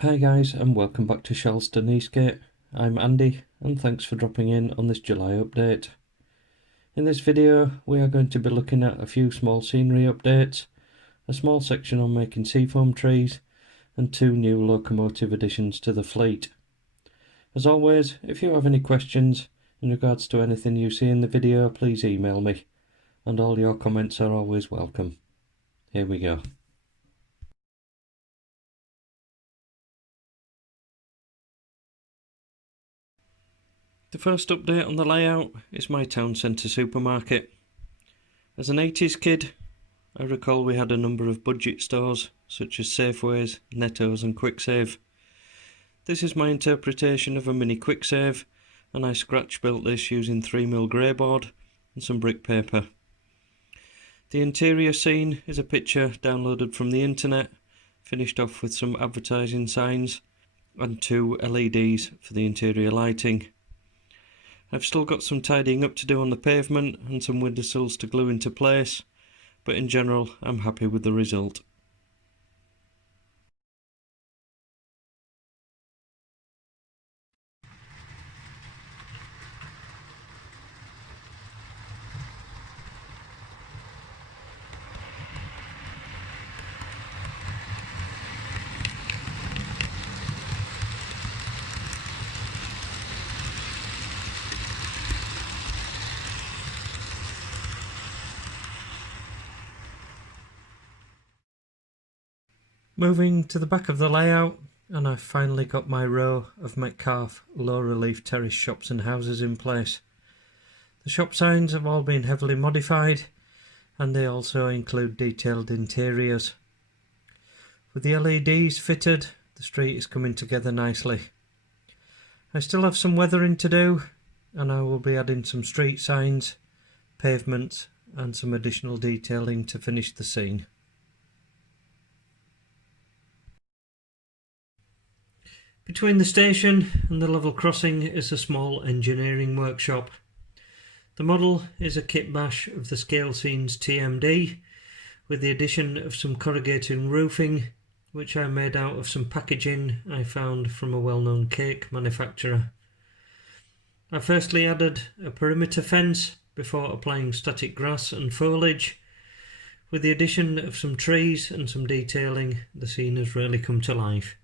Hi guys, and welcome back to Shalston Eastgate. I'm Andy, and thanks for dropping in on this July update. In this video we are going to be looking at a few small scenery updates, a small section on making seafoam trees, and 2 new locomotive additions to the fleet. As always, if you have any questions in regards to anything you see in the video, please email me, and all your comments are always welcome. Here we go. The first update on the layout is my town centre supermarket. As an 80s kid, I recall we had a number of budget stores such as Safeways, Netto's and QuickSave. This is my interpretation of a mini QuickSave, and I scratch built this using 3mm grey board and some brick paper. The interior scene is a picture downloaded from the internet, finished off with some advertising signs and 2 LEDs for the interior lighting. I've still got some tidying up to do on the pavement and some windowsills to glue into place, but in general I'm happy with the result. Moving to the back of the layout, and I've finally got my row of Metcalfe low relief terrace shops and houses in place. The shop signs have all been heavily modified, and they also include detailed interiors. With the LEDs fitted, the street is coming together nicely. I still have some weathering to do, and I will be adding some street signs, pavements and some additional detailing to finish the scene. Between the station and the level crossing is a small engineering workshop. The model is a kit bash of the Scale Scenes TMD, with the addition of some corrugated roofing, which I made out of some packaging I found from a well-known cake manufacturer. I firstly added a perimeter fence before applying static grass and foliage. With the addition of some trees and some detailing, the scene has really come to life.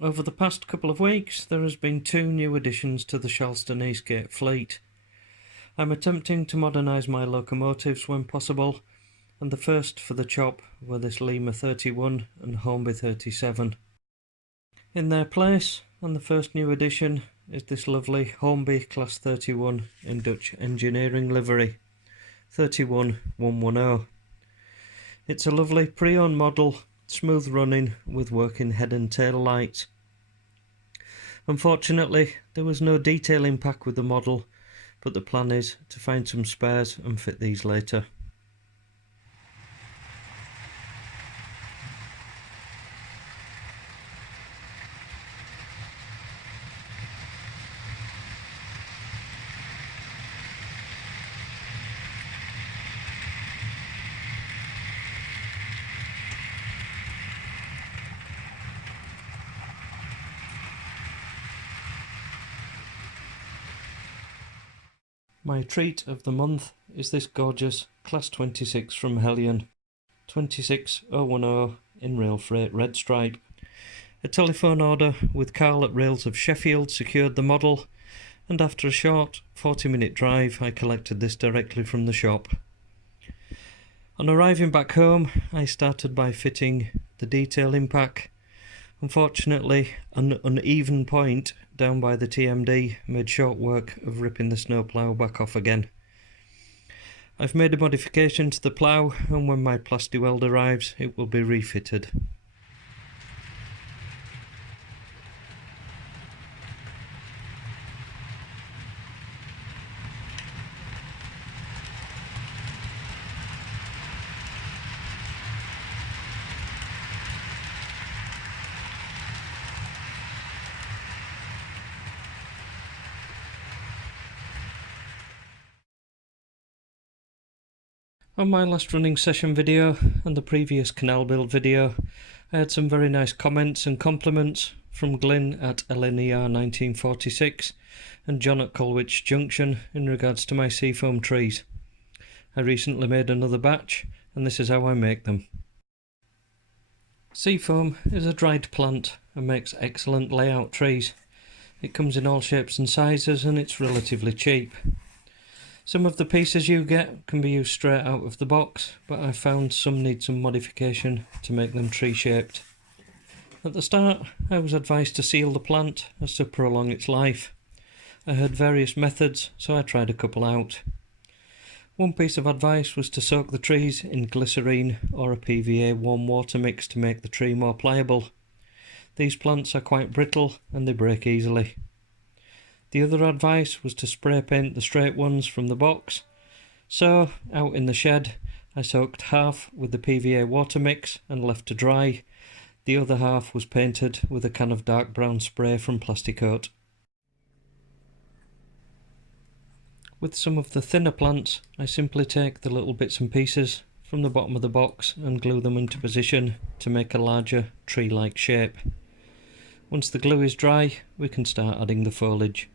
Over the past couple of weeks, there has been 2 new additions to the Shalston Eastgate fleet. I'm attempting to modernise my locomotives when possible, and the first for the chop were this Lima 31 and Hornby 37. In their place, and the first new addition, is this lovely Hornby Class 31 in Dutch engineering livery, 31110. It's a lovely pre-owned model, smooth running with working head and tail lights. Unfortunately, there was no detailing pack with the model, but the plan is to find some spares and fit these later. My treat of the month is this gorgeous Class 26 from Hellion, 26010 in rail freight red stripe. A telephone order with Carl at Rails of Sheffield secured the model, and after a short 40-minute drive I collected this directly from the shop. On arriving back home, I started by fitting the detail impact. Unfortunately, an uneven point down by the TMD made short work of ripping the snowplough back off again. I've made a modification to the plough, and when my Plasti-Weld arrives it will be refitted. On my last running session video and the previous canal build video, I had some very nice comments and compliments from Glyn at LNER1946 and John at Colwich Junction in regards to my Seafoam trees. I recently made another batch, and this is how I make them. Seafoam is a dried plant and makes excellent layout trees. It comes in all shapes and sizes and it's relatively cheap. Some of the pieces you get can be used straight out of the box, but I found some need some modification to make them tree shaped. At the start I was advised to seal the plant as to prolong its life. I heard various methods, so I tried a couple out. One piece of advice was to soak the trees in glycerine or a PVA warm water mix to make the tree more pliable. These plants are quite brittle and they break easily. The other advice was to spray paint the straight ones from the box, so out in the shed I soaked half with the PVA water mix and left to dry. The other half was painted with a can of dark brown spray from Plasticoat. With some of the thinner plants I simply take the little bits and pieces from the bottom of the box and glue them into position to make a larger tree-like shape. Once the glue is dry we can start adding the foliage.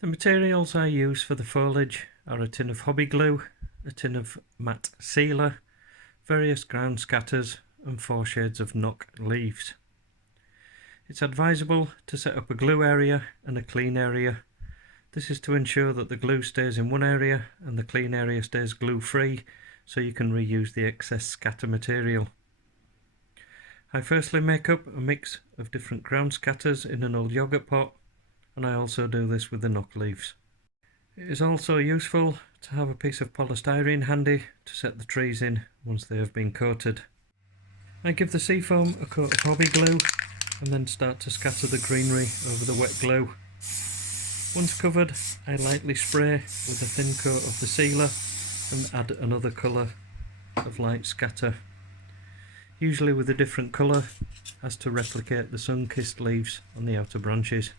The materials I use for the foliage are a tin of hobby glue, a tin of matte sealer, various ground scatters and 4 shades of knock leaves. It's advisable to set up a glue area and a clean area. This is to ensure that the glue stays in one area and the clean area stays glue free, so you can reuse the excess scatter material. I firstly make up a mix of different ground scatters in an old yogurt pot, and I also do this with the knock leaves. It is also useful to have a piece of polystyrene handy to set the trees in once they have been coated. I give the seafoam a coat of hobby glue and then start to scatter the greenery over the wet glue. Once covered, I lightly spray with a thin coat of the sealer and add another colour of light scatter, usually with a different colour as to replicate the sun-kissed leaves on the outer branches.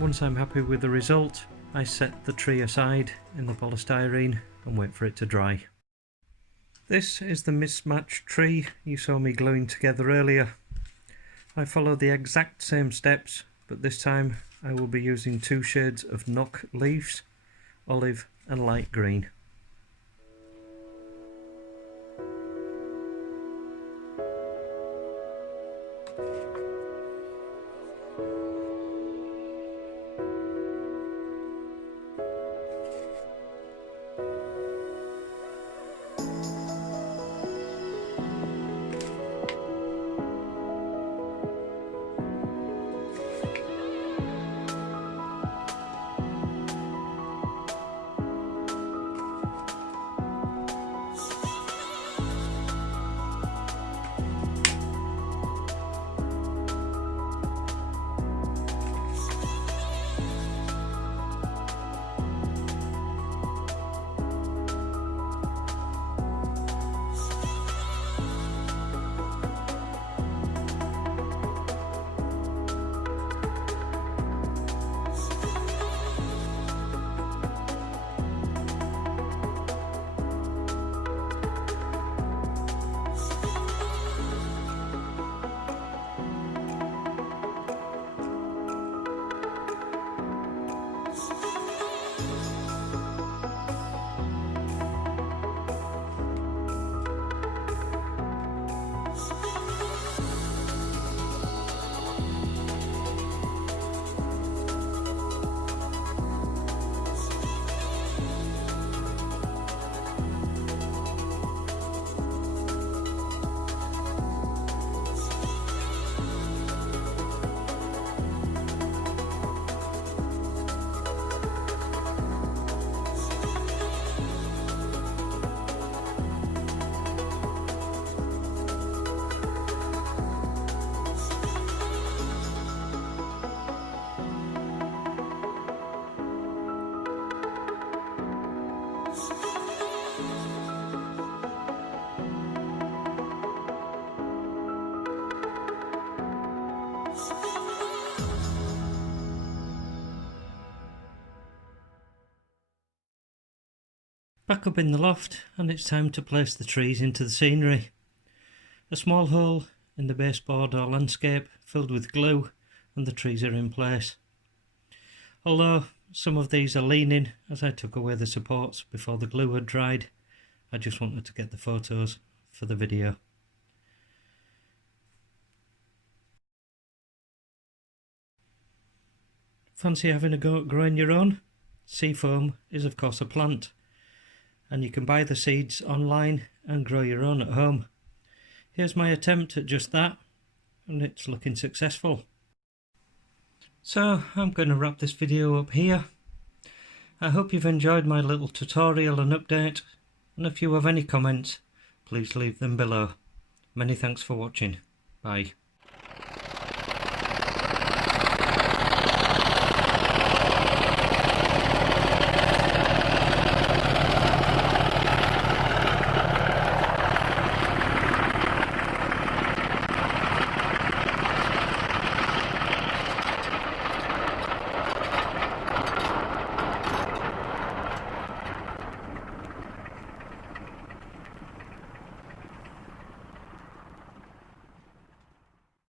Once I'm happy with the result, I set the tree aside in the polystyrene and wait for it to dry. This is the mismatched tree you saw me gluing together earlier. I follow the exact same steps, but this time I will be using 2 shades of knock leaves, olive and light green. Back up in the loft, and it's time to place the trees into the scenery. A small hole in the baseboard or landscape filled with glue, and the trees are in place. Although some of these are leaning as I took away the supports before the glue had dried, I just wanted to get the photos for the video. Fancy having a go at growing your own? Seafoam is of course a plant, and you can buy the seeds online and grow your own at home. Here's my attempt at just that, and it's looking successful. So I'm going to wrap this video up here. I hope you've enjoyed my little tutorial and update, and if you have any comments, please leave them below. Many thanks for watching. Bye.